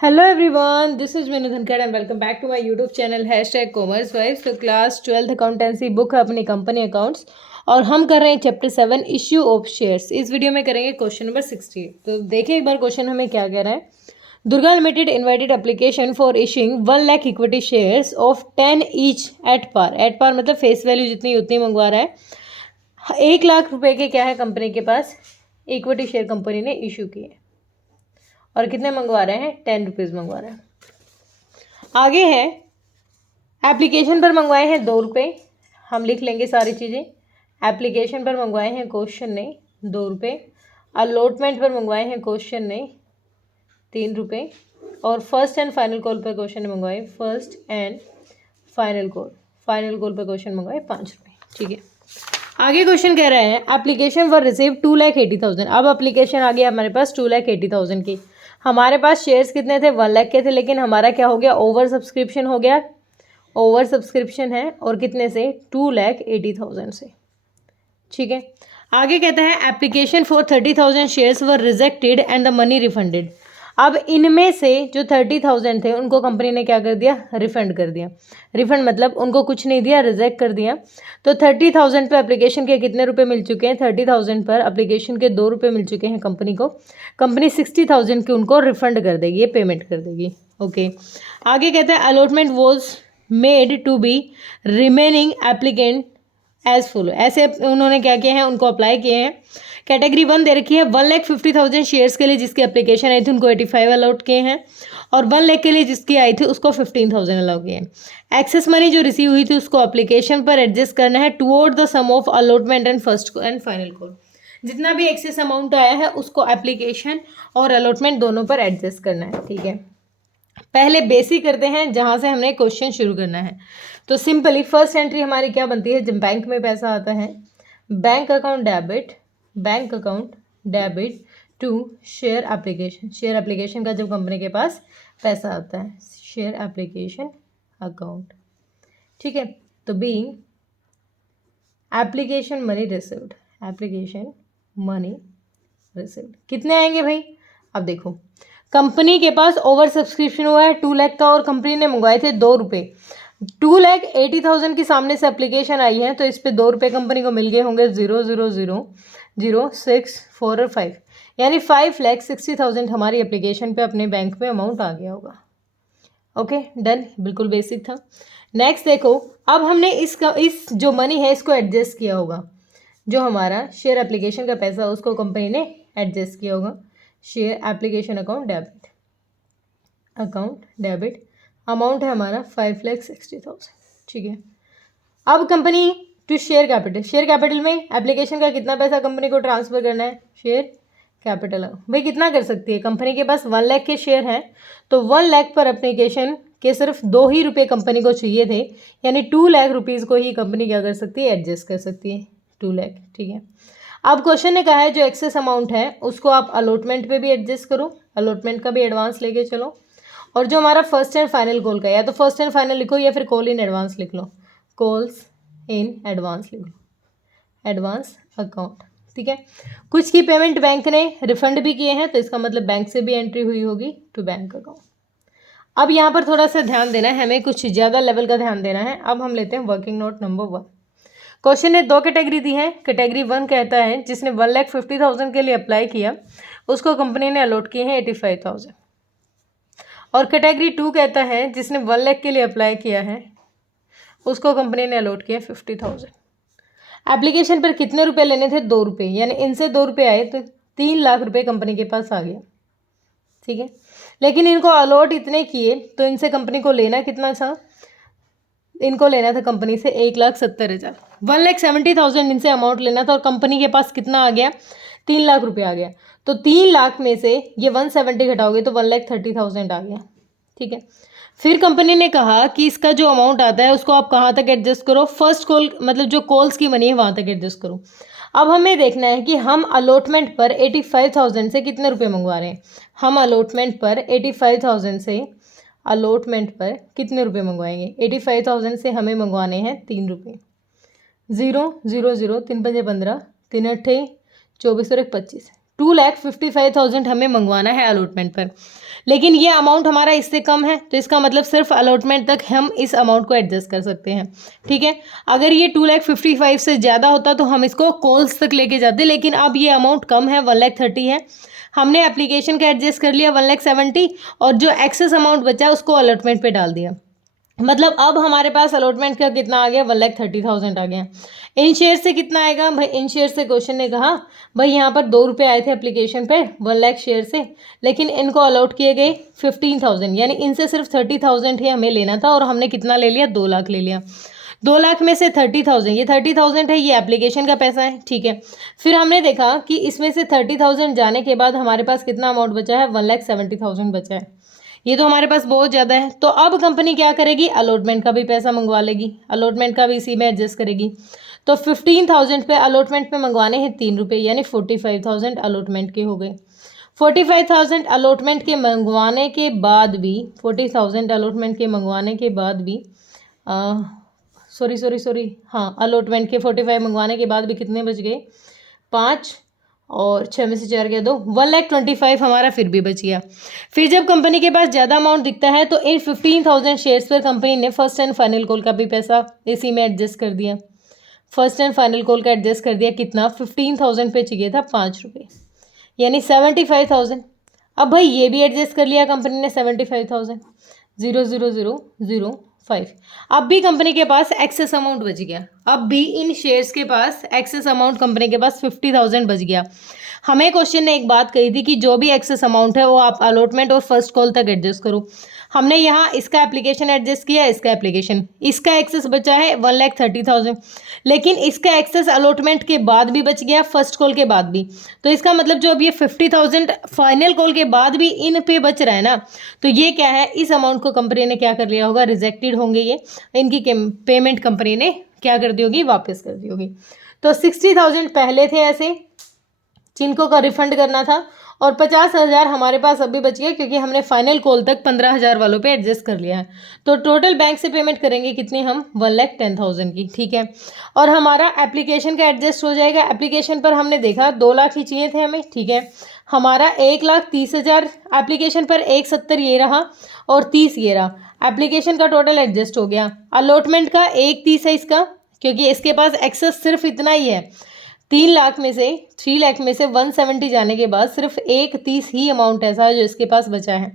Hello everyone, this is Minu Dhankar and welcome back to my YouTube channel #commerce wives। तो class 12th accountancy book है अपनी company accounts और हम कर रहे हैं चैप्टर 7 इश्यू ऑफ शेयर्स। इस वीडियो में करेंगे क्वेश्चन नंबर 60। तो देखिए एक बार क्वेश्चन हमें क्या कह रहा है। Durga limited invited application for issuing 1 lakh equity shares of 10 each at par. At par मतलब फेस वैल्यू जितनी उतनी मंगवा रहा है। 1 लाख रुपए के क्या है कंपनी के पास, इक्विटी शेयर कंपनी ने इशू किए और कितने मंगवा रहे हैं, 10 रुपीज़ मंगवा रहे हैं। आगे है एप्लीकेशन पर मंगवाए हैं 2 रुपये, हम लिख लेंगे सारी चीज़ें। एप्लीकेशन पर मंगवाए हैं क्वेश्चन ने 2 रुपये, अलॉटमेंट पर मंगवाए हैं क्वेश्चन ने 3 रुपये और फर्स्ट एंड फाइनल कॉल पर क्वेश्चन ने मंगवाए फर्स्ट एंड फाइनल कॉल पर क्वेश्चन मंगवाए 5 रुपये। ठीक है, आगे क्वेश्चन कह रहे हैं एप्लीकेशन फॉर रिसीव 2,80,000। अब एप्लीकेशन आ गया हमारे पास 2,80,000 की। हमारे पास शेयर्स कितने थे, 1 लाख के थे, लेकिन हमारा क्या हो गया, ओवर सब्सक्रिप्शन हो गया। ओवर सब्सक्रिप्शन है और कितने से, 2,80,000 से। ठीक है, आगे कहता है application for 30,000 shares were rejected and the money refunded. अब इनमें से जो 30,000 थे उनको कंपनी ने क्या कर दिया, रिफंड कर दिया। रिफंड मतलब उनको कुछ नहीं दिया, रिजेक्ट कर दिया। तो 30,000 पे एप्लीकेशन के कितने रुपए मिल चुके हैं, 30,000 पर एप्लीकेशन के 2 रुपये मिल चुके हैं कंपनी को। कंपनी 60,000 के उनको रिफंड कर देगी, ये पेमेंट कर देगी। ओके, आगे कहते हैं allotment was made to be remaining applicant as follow. ऐसे उन्होंने क्या किया है, उनको अप्लाई किए हैं। कैटेगरी 1 दे रखी है 1,50,000 शेयर्स के लिए जिसकी एप्लीकेशन आई थी उनको 85 अलाउट किए हैं और 1 लाख के लिए जिसकी आई थी उसको 15,000 अलाउ किए हैं। एक्सेस मनी जो रिसीव हुई थी उसको एप्लीकेशन पर एडजस्ट करना है toward the sum of allotment and first and final call. जितना भी एक्सेस अमाउंट आया है उसको एप्लीकेशन और अलॉटमेंट दोनों पर एडजस्ट करना है। ठीक है, पहले बेसिक करते हैं जहाँ से हमने क्वेश्चन शुरू करना है। तो सिंपली फर्स्ट एंट्री हमारी क्या बनती है, जब बैंक में पैसा आता है, bank account debit to share application. Share application का जब कंपनी के पास पैसा आता है, शेयर एप्लीकेशन अकाउंट। ठीक है, तो बीइंग एप्लीकेशन मनी रिसीव्ड, कितने आएंगे भाई। अब देखो कंपनी के पास ओवर सब्सक्रिप्शन हुआ है 2 लाख का और कंपनी ने मंगवाए थे 2 रुपये। 2,80,000 की सामने से एप्लीकेशन आई है तो इस पे 2 रुपये कंपनी को मिल गए होंगे 0,000,006, 4 और 5, यानी 5,60,000 हमारी एप्लीकेशन पे अपने बैंक में अमाउंट आ गया होगा। ओके डन, बिल्कुल बेसिक था। नेक्स्ट देखो, अब हमने इस जो मनी है इसको एडजस्ट किया होगा। जो हमारा शेयर एप्लीकेशन का पैसा उसको कंपनी ने एडजस्ट किया होगा। Share application account debit amount है हमारा 5,60,000। ठीक है, अब कंपनी टू शेयर कैपिटल में एप्लीकेशन का कितना पैसा कंपनी को ट्रांसफर करना है, शेयर कैपिटल। भाई कितना कर सकती है, कंपनी के पास 1 लाख के शेयर हैं तो 1 लाख पर एप्लीकेशन के सिर्फ 2 ही रुपये कंपनी को चाहिए थे, यानी 2 लाख रुपीज़ को ही कंपनी क्या कर सकती है, एडजस्ट कर सकती है, 2 लाख। ठीक है, अब क्वेश्चन ने कहा है जो एक्सेस अमाउंट है उसको आप अलॉटमेंट पे भी एडजस्ट करो, अलॉटमेंट का भी एडवांस लेके चलो। और जो हमारा फर्स्ट एंड फाइनल कॉल का है, या तो फर्स्ट एंड फाइनल लिखो या फिर कॉल इन एडवांस लिख लो, कॉल्स इन एडवांस लिख लो, एडवांस अकाउंट। ठीक है, कुछ की पेमेंट बैंक ने रिफंड भी किए हैं तो इसका मतलब बैंक से भी एंट्री हुई होगी टू बैंक अकाउंट। अब यहाँ पर थोड़ा सा ध्यान देना है, हमें कुछ ज़्यादा लेवल का ध्यान देना है। अब हम लेते हैं वर्किंग नोट नंबर 1। क्वेश्चन ने 2 कैटेगरी दी है। कैटेगरी 1 कहता है जिसने 1,50,000 के लिए अप्लाई किया उसको कंपनी ने अलॉट किए हैं 85,000। और कैटेगरी 2 कहता है जिसने 1 लाख के लिए अप्लाई किया है उसको कंपनी ने अलॉट किया 50,000। एप्लीकेशन पर कितने रुपए लेने थे, 2 रुपये, यानी इनसे 2 रुपये आए तो 3 लाख रुपए कंपनी के पास आ गया। ठीक है, लेकिन इनको अलॉट इतने किए तो इनसे कंपनी को लेना कितना था, इनको लेना था कंपनी से 1,70,000। 1,70,000 इनसे अमाउंट लेना था और कंपनी के पास कितना आ गया, 3 लाख रुपए आ गया। तो 3 लाख में से ये 170 घटाओगे तो 1,30,000 आ गया। ठीक है, फिर कंपनी ने कहा कि इसका जो अमाउंट आता है उसको आप कहाँ तक एडजस्ट करो, फर्स्ट कॉल मतलब जो कॉल्स की मनी है वहाँ तक एडजस्ट करो। अब हमें देखना है कि हम अलॉटमेंट पर 85,000 से कितने रुपये मंगवा रहे हैं। हम अलॉटमेंट पर 85,000 से कितने रुपये मंगवाएंगे, 85,000 से हमें मंगवाने हैं 3 रुपये। 0, 0, 0, 3 5 15, 3 8 24 और 1 25, 2,55,000 हमें मंगवाना है अलॉटमेंट पर, लेकिन ये अमाउंट हमारा इससे कम है, तो इसका मतलब सिर्फ अलॉटमेंट तक हम इस अमाउंट को एडजस्ट कर सकते हैं। ठीक है, अगर ये 2,55,000 से ज़्यादा होता तो हम इसको कॉल्स तक लेके जाते, लेकिन अब ये अमाउंट कम है, 1,30,000 है। हमने एप्लीकेशन का एडजस्ट कर लिया 1,70,000 और जो एक्सेस अमाउंट बचा उसको अलॉटमेंट पे डाल दिया। मतलब अब हमारे पास अलॉटमेंट का कितना आ गया, 1,30,000 आ गया। इन शेयर से कितना आएगा भाई, इन शेयर से क्वेश्चन ने कहा भाई यहाँ पर 2 रुपये आए थे एप्लीकेशन पे 1,00,000 शेयर से, लेकिन इनको अलॉट किए गए 15,000, यानी इनसे सिर्फ 30,000 ही हमें लेना था और हमने कितना ले लिया, 2 लाख ले लिया। 2 लाख में से 30,000, ये 30,000 है, ये एप्लीकेशन का पैसा है। ठीक है, फिर हमने देखा कि इसमें से 30,000 जाने के बाद हमारे पास कितना अमाउंट बचा है, 1,70,000 बचा है। ये तो हमारे पास बहुत ज़्यादा है, तो अब कंपनी क्या करेगी, अलॉटमेंट का भी पैसा मंगवा लेगी, अलॉटमेंट का भी इसी में एडजस्ट करेगी। तो 15,000 पे अलॉटमेंट पे मंगवाने हैं 3 रुपये, यानी 45,000 अलॉटमेंट के हो गए। 45,000 अलॉटमेंट के मंगवाने के बाद भी 40,000 अलॉटमेंट के मंगवाने के बाद भी सॉरी हाँ, अलॉटमेंट के 45 मंगवाने के बाद भी कितने बच गए, 5 और 6 में से 4 गया 2, 1,25,000 हमारा फिर भी बच गया। फिर जब कंपनी के पास ज़्यादा अमाउंट दिखता है तो इन 15,000 शेयर्स पर कंपनी ने फर्स्ट एंड फाइनल कॉल का भी पैसा इसी में एडजस्ट कर दिया। फर्स्ट एंड फाइनल कॉल का एडजस्ट कर दिया, कितना, 15,000 पे चाहिए था 5 रुपये, यानी 75,000। अब भाई ये भी एडजस्ट कर लिया कंपनी ने 75,000, 0,000,005। अब भी कंपनी के पास एक्सेस अमाउंट बच गया, अब भी इन शेयर्स के पास एक्सेस अमाउंट कंपनी के पास 50,000 बच गया। हमें क्वेश्चन ने एक बात कही थी कि जो भी एक्सेस अमाउंट है वो आप अलॉटमेंट और फर्स्ट कॉल तक एडजस्ट करो। हमने यहाँ इसका एप्लीकेशन एडजस्ट किया, इसका एप्लीकेशन, इसका एक्सेस बचा है 1,30,000, लेकिन इसका एक्सेस अलॉटमेंट के बाद भी बच गया, फर्स्ट कॉल के बाद भी। तो इसका मतलब जो अब ये 50,000 फाइनल कॉल के बाद भी इन पे बच रहा है ना, तो ये क्या है, इस अमाउंट को कंपनी ने क्या कर लिया होगा, रिजेक्टेड होंगे ये, इनकी पेमेंट कंपनी ने क्या कर दी होगी, वापस कर दी होगी। तो 60,000 पहले थे ऐसे जिनको का रिफंड करना था, और 50,000 हमारे पास अभी बच गया क्योंकि हमने फाइनल कॉल तक 15,000 वालों पे एडजस्ट कर लिया है। तो टोटल बैंक से पेमेंट करेंगे कितनी हम, 1,10,000 की। ठीक है, और हमारा एप्लीकेशन का एडजस्ट हो जाएगा। एप्लीकेशन पर हमने देखा 2 लाख ही चाहिए थे हमें। ठीक है, हमारा 1,30,000 एप्लीकेशन पर, 1,70,000 ये रहा और 30 ये रहा। एप्लीकेशन का टोटल एडजस्ट हो गया। अलॉटमेंट का 1,30,000 है इसका, क्योंकि इसके पास एक्सेस सिर्फ इतना ही है। 3 लाख में से 170 जाने के बाद सिर्फ 1,30,000 ही अमाउंट ऐसा है जो इसके पास बचा है।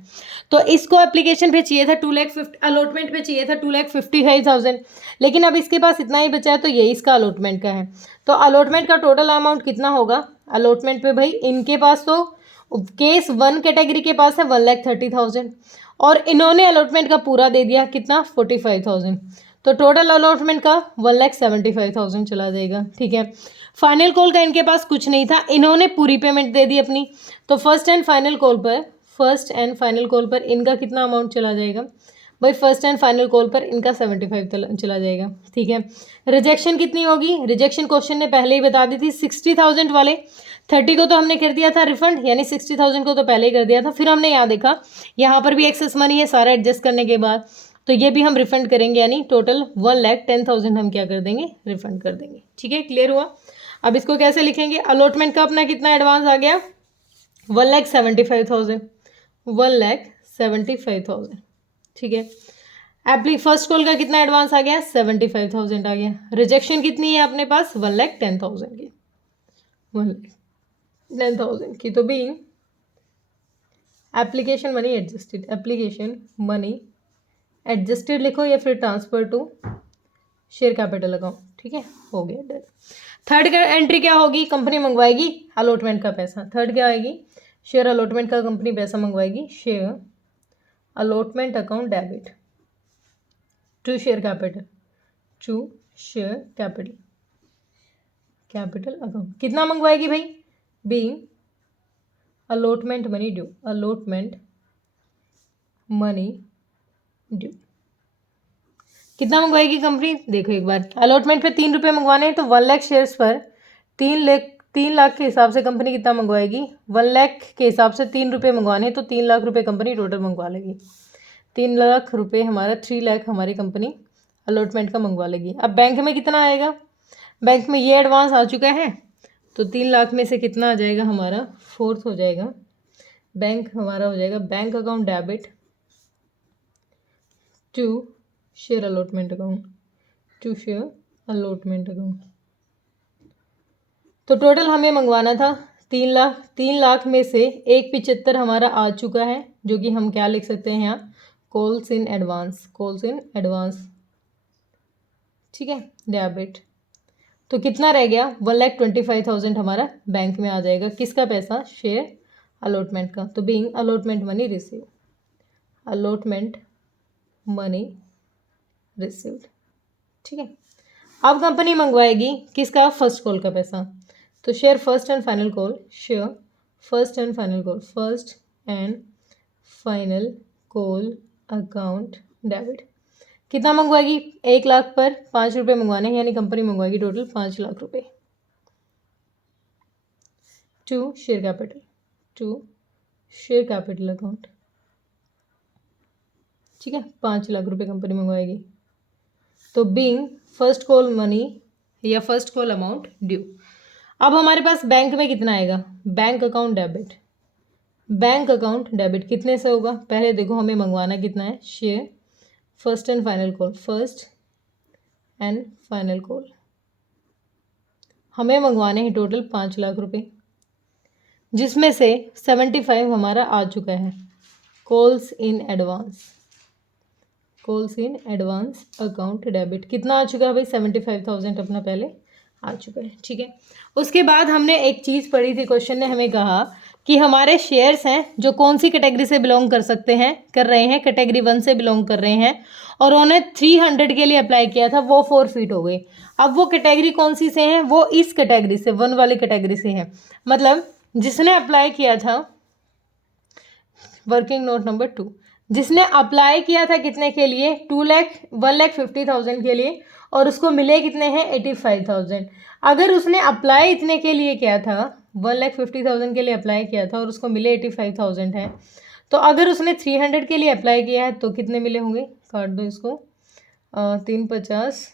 तो इसको एप्लीकेशन पे चाहिए था 2,50,000, अलॉटमेंट पे चाहिए था 2,55,000, लेकिन अब इसके पास इतना ही बचा है, तो ये इसका अलॉटमेंट का है। तो अलॉटमेंट का टोटल अमाउंट कितना होगा, अलॉटमेंट पे भाई इनके पास तो केस 1 कैटेगरी के पास है 1,30,000 और इन्होंने अलॉटमेंट का पूरा दे दिया कितना, 45,000। तो टोटल अलॉटमेंट का 1,75,000 चला जाएगा। ठीक है, फाइनल कॉल का इनके पास कुछ नहीं था, इन्होंने पूरी पेमेंट दे दी अपनी। तो फर्स्ट एंड फाइनल कॉल पर इनका कितना अमाउंट चला जाएगा भाई, फर्स्ट एंड फाइनल कॉल पर इनका 75 चला जाएगा। ठीक है, रिजेक्शन कितनी होगी, रिजेक्शन क्वेश्चन ने पहले ही बता दी थी, 60,000 वाले 30 को तो हमने कर दिया था रिफंड, यानी 60,000 को तो पहले ही कर दिया था। फिर हमने यहाँ देखा यहाँ पर भी एक्सेस मनी है सारा एडजस्ट करने के बाद, तो ये भी हम रिफंड करेंगे, यानी टोटल 1,10,000 हम क्या कर देंगे, रिफंड कर देंगे। ठीक है, क्लियर हुआ। अब इसको कैसे लिखेंगे, अलॉटमेंट का अपना कितना एडवांस आ गया, 1,75,000, 1,75,000। ठीक है, फर्स्ट कॉल का कितना एडवांस आ गया, 75,000 आ गया। रिजेक्शन कितनी है अपने पास, 1,10,000 की, 1,10,000 की। तो भी एप्लीकेशन मनी एडजस्टेड लिखो या फिर transfer to share capital account. ठीक है, हो गया डन। थर्ड एंट्री क्या होगी, कंपनी मंगवाएगी अलॉटमेंट का पैसा। थर्ड क्या आएगी, शेयर अलॉटमेंट का कंपनी पैसा मंगवाएगी, share allotment account debit to share capital account. कितना मंगवाएगी भाई, बीइंग अलॉटमेंट मनी ड्यू। कितना मंगवाएगी कंपनी, देखो एक बार, अलॉटमेंट पे 3 रुपये मंगवाने हैं, तो 1,00,000 शेयर्स पर 3 लाख के हिसाब से कंपनी कितना मंगवाएगी, 1,00,000 के हिसाब से 3 रुपये मंगवाने हैं, तो 3 लाख रुपये कंपनी टोटल मंगवा लेगी। 3 लाख रुपये हमारा, 3 लाख हमारी कंपनी अलॉटमेंट का मंगवा लेगी। अब बैंक में कितना आएगा, बैंक में ये एडवांस आ चुका है तो 3 लाख में से कितना आ जाएगा हमारा, फोर्थ हो जाएगा बैंक, हमारा हो जाएगा bank account debit to share allotment account, to share allotment account. तो टोटल हमें मंगवाना था 3 लाख, 3 लाख में से 175 हमारा आ चुका है, जो कि हम क्या लिख सकते हैं यहाँ, calls in advance, calls in advance, ठीक है, डेबिट। तो कितना रह गया, 1,25,000 हमारा बैंक में आ जाएगा, किसका पैसा, शेयर अलॉटमेंट का। तो being allotment money receive, allotment money received, ठीक है। अब कंपनी मंगवाएगी किसका, फर्स्ट कॉल का पैसा। तो share first and final call, share first and final call, first and final call account debit. कितना मंगवाएगी, 1 लाख पर 5 रुपये मंगवाने हैं, यानी कंपनी मंगवाएगी टोटल 5 लाख रुपए। To share capital, to share capital account, ठीक है, 5 लाख रुपए कंपनी मंगवाएगी। तो बीइंग फर्स्ट कॉल मनी या फर्स्ट कॉल अमाउंट ड्यू। अब हमारे पास बैंक में कितना आएगा, bank account debit, bank account debit कितने से होगा, पहले देखो हमें मंगवाना कितना है, share first and final call, first and final call हमें मंगवाने हैं टोटल 5 लाख रुपए, जिसमें से 75 हमारा आ चुका है, calls in advance, calls in advance account debit. कितना आ चुका है भाई, 75,000 अपना पहले आ चुका है, ठीक है। उसके बाद हमने एक चीज़ पढ़ी थी, क्वेश्चन ने हमें कहा कि हमारे शेयर्स हैं जो कौन सी कैटेगरी से बिलोंग कर सकते हैं, कर रहे हैं, कैटेगरी 1 से बिलोंग कर रहे हैं, और उन्होंने 300 के लिए अप्लाई किया था, वो 4 फीट हो गई। अब वो कैटेगरी कौन सी से हैं, वो इस कैटेगरी से, 1 वाली कैटेगरी से है। मतलब जिसने अप्लाई किया था, वर्किंग नोट नंबर 2, जिसने अप्लाई किया था कितने के लिए, 1,50,000 के लिए, और उसको मिले कितने हैं, 85,000। अगर उसने अप्लाई इतने के लिए किया था, 1,50,000 के लिए अप्लाई किया था और उसको मिले 85,000 है, तो अगर उसने 300 के लिए अप्लाई किया है तो कितने मिले होंगे, काट दो इसको, 350,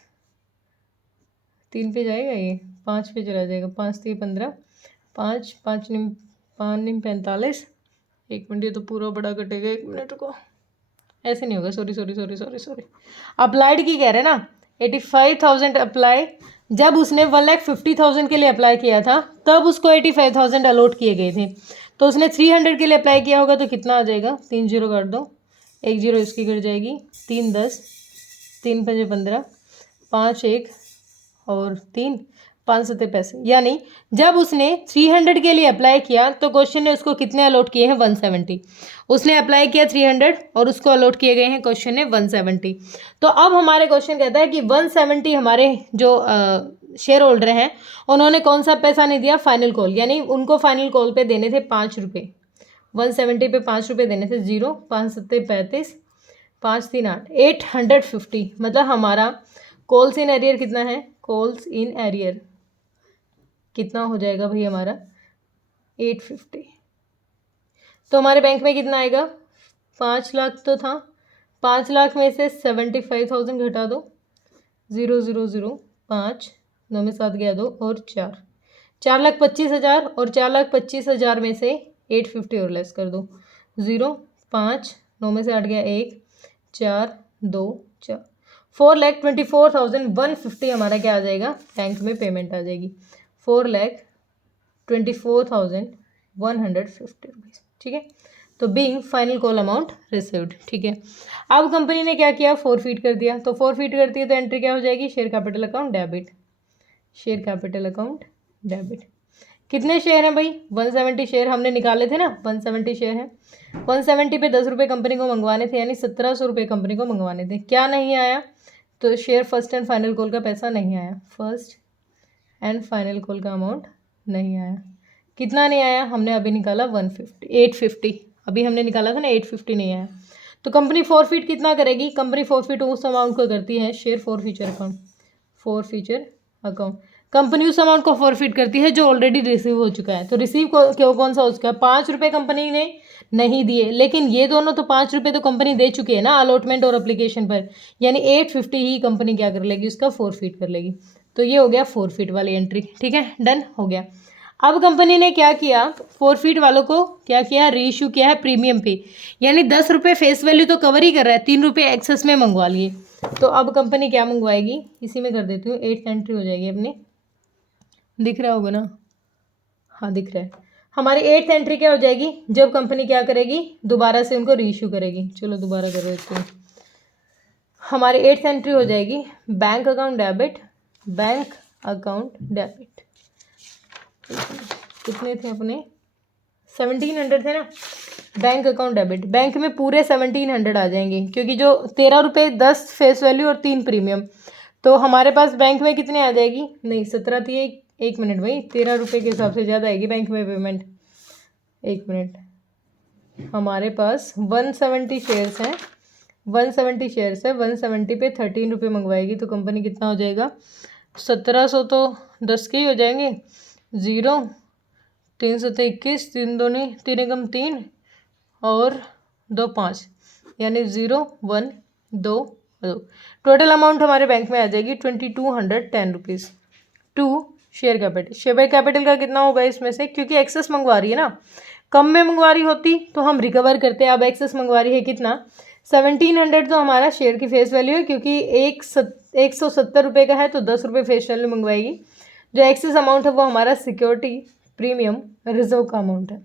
3 पे जाएगा ये, 5 पे चला जाएगा, 5 3 15, 5 5 निम 5 निम 45, 1 मिनट, ये तो पूरा बड़ा कटेगा, 1 मिनट को, ऐसे नहीं होगा, सॉरी अप्लाइड की कह रहे हैं ना, 85,000 अप्लाई, जब उसने 1,50,000 के लिए अप्लाई किया था तब उसको 85,000 अलॉट किए गए थे। तो उसने 300 के लिए अप्लाई किया होगा, तो कितना आ जाएगा, 3 जीरो काट दो, 1 जीरो इसकी कट जाएगी, 3 10, 3 5 15, 5 1 और 3 5 7 पैसे, यानी जब उसने 300 के लिए अप्लाई किया तो क्वेश्चन ने उसको कितने अलॉट किए हैं, 170। उसने अप्लाई किया 300 और उसको अलॉट किए गए हैं क्वेश्चन ने 170। तो अब हमारे क्वेश्चन कहता है कि 170 हमारे जो शेयर होल्डर हैं उन्होंने कौन सा पैसा नहीं दिया, फाइनल कॉल, यानी उनको फाइनल कॉल पे देने थे 5 रुपये, 170 पे 5 रुपये देने थे, 0 5 7 35, 5 3 8, 850। मतलब हमारा कॉल्स इन एरियर कितना है, कॉल्स इन एरियर कितना हो जाएगा भाई हमारा, 850। तो हमारे बैंक में कितना आएगा, 5 लाख तो था, 5 लाख में से 75,000 घटा दो, 0 0 0 5, 9 में 7 गया 2 और 4, 4,25,000, और 4,25,000 में से 850 और लेस कर दो, 0 5, 9 में से 8 गया 1, 4 2 4, 4,24,150 हमारा क्या आ जाएगा, बैंक में पेमेंट आ जाएगी, 4,24,150 रुपीज़, ठीक है। तो being final call amount received, ठीक है। अब कंपनी ने क्या किया, 4 फीट कर दिया, तो 4 फीट करती है तो एंट्री क्या हो जाएगी, share capital account debit, share capital account debit. कितने शेयर हैं भाई, 170 शेयर हमने निकाले थे ना, 170 शेयर हैं, 170 पे 10 रुपये कंपनी को मंगवाने थे, यानी 1,700 रुपये कंपनी को मंगवाने थे। क्या नहीं आया, तो share first and final call का पैसा नहीं आया, फर्स्ट एंड फाइनल कॉल का अमाउंट नहीं आया। कितना नहीं आया, हमने अभी निकाला 850, अभी हमने निकाला था ना, 850 नहीं आया। तो कंपनी 4 फीट कितना करेगी, कंपनी 4 फीट उस अमाउंट को करती है, share for future account, for future account. Company उस अमाउंट को फॉरफिट करती है जो ऑलरेडी रिसीव हो चुका है। तो रिसीव को कौन सा हो चुका है, 5 रुपये कंपनी ने नहीं दिए, लेकिन ये दोनों तो 5 रुपये तो कंपनी दे चुकी है ना अलॉटमेंट और अप्लीकेशन पर, यानी 850 ही कंपनी क्या कर लेगी, उसका फॉरफिट कर लेगी। तो ये हो गया फोरफिट वाली एंट्री, ठीक है, डन हो गया। अब कंपनी ने क्या किया, फोरफिट वालों को क्या किया, रीइश्यू किया है प्रीमियम पे, यानी 10 रुपये फेस वैल्यू तो कवर ही कर रहा है, 3 रुपये एक्सेस में मंगवा लिए। तो अब कंपनी क्या मंगवाएगी, इसी में कर देती हूँ, 8th एंट्री हो जाएगी अपनी, दिख रहा होगा ना, हाँ दिख रहा है। हमारी 8th एंट्री क्या हो जाएगी, जब कंपनी क्या करेगी, दोबारा से उनको रीइश्यू करेगी। चलो दोबारा कर देते हैं। हमारी 8th एंट्री हो जाएगी bank account debit, bank account debit, कितने थे अपने, 1700 थे ना, बैंक अकाउंट डेबिट, बैंक में पूरे 1700 आ जाएंगे, क्योंकि जो 13 रुपये 10 फेस वैल्यू और 3 प्रीमियम, तो हमारे पास बैंक में कितने आ जाएगी, नहीं 17 थी, एक मिनट भाई, 13 रुपये के हिसाब से ज़्यादा आएगी बैंक में पेमेंट, एक मिनट, हमारे पास 170 शेयर्स हैं, 170 शेयर्स है, 170 पे 13 रुपये मंगवाएगी, तो कंपनी कितना हो जाएगा, 1700 तो 10 के ही हो जाएंगे, 0 3 7 21, 3 दूनी 3 एकम 3 और 2 5, यानी 0 1 2 2, टोटल अमाउंट हमारे बैंक में आ जाएगी 2210 रुपीज़। टू शेयर कैपिटल का कितना होगा इसमें से, क्योंकि एक्सेस मंगवा रही है ना, कम में मंगवा रही होती तो हम रिकवर करते हैं, अब एक्सेस मंगवा रही है कितना, 1700 तो हमारा शेयर की फेस वैल्यू है, क्योंकि 170 रुपये का है तो 10 रुपये फेस वैल्यू मंगवाएगी। जो एक्सेस अमाउंट है वो हमारा सिक्योरिटी प्रीमियम रिजर्व का अमाउंट है,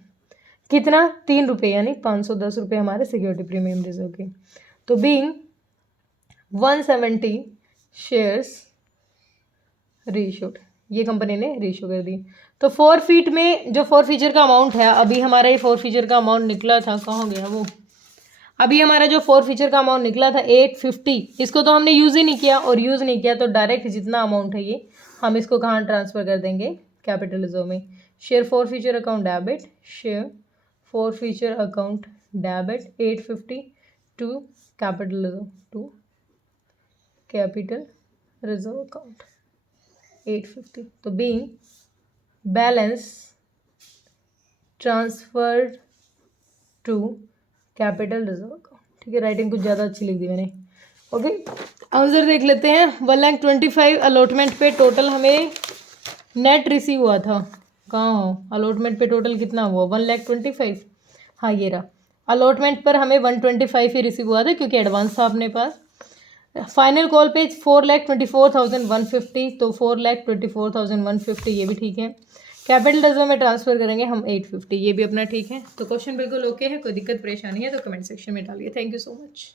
कितना, 3 रुपये, यानी 510 रुपये हमारे सिक्योरिटी प्रीमियम रिजर्व के। तो बीइंग 170 शेयर्स रीइश्यूड, ये कंपनी ने रीइश्यू कर दी। तो फोरफिट में जो फोरफीचर का अमाउंट है, अभी हमारा ये फोरफीचर का अमाउंट निकला था, कहाँ गया वो, अभी हमारा जो फोरफीचर का अमाउंट निकला था 850, इसको तो हमने यूज़ ही नहीं किया, और यूज़ नहीं किया तो डायरेक्ट जितना अमाउंट है ये हम इसको कहाँ ट्रांसफ़र कर देंगे, कैपिटल रिजर्व में। Share forfeiture account debit, share forfeiture account debit 850 to capital reserve, to capital reserve account 850, तो being balance transferred to capital reserve account, ठीक है, राइटिंग कुछ ज़्यादा अच्छी लिख दी मैंने, ओके। आंसर देख लेते हैं, 1,25,000 अलॉटमेंट पे टोटल हमें नेट रिसीव हुआ था, कहाँ हो, अलॉटमेंट पे टोटल कितना हुआ, 1,25,000, हाँ ये रहा, अलॉटमेंट पर हमें 125 ही रिसीव हुआ था, क्योंकि एडवांस था अपने पास। फाइनल कॉल पे 4,24,150, तो 4,24,150 ये भी ठीक है। कैपिटल रिजर्व में ट्रांसफर करेंगे हम 850, ये भी अपना ठीक है। तो क्वेश्चन बिल्कुल ओके है, कोई दिक्कत परेशानी है तो कमेंट सेक्शन में डालिए। Thank you so much.